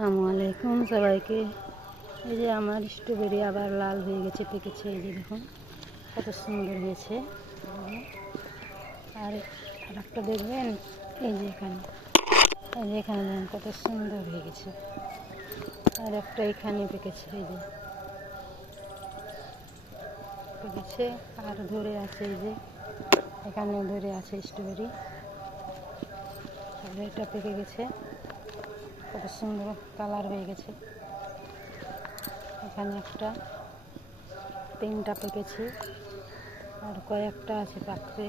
আসসালামু আলাইকুম সবাইকে। এই যে আমার স্ট্রবেরি আবার লাল হয়ে গেছে, পেকেছে। এই যে দেখুন কত সুন্দর হয়েছে। আর একটা দেখবেন, এই যে এখানে দেখুন কত সুন্দর হয়ে গেছে। আর একটা এখানে পেকেছে, এই যে পেকেছে আর ধরে আছে। এই যে এখানে ধরে আছে স্ট্রবেরি। আর এটা পেকে গেছে, কত সুন্দর কালার হয়ে গেছে। এখানে একটা, তিনটা পেকেছে আর কয়েকটা আছে পাকতে।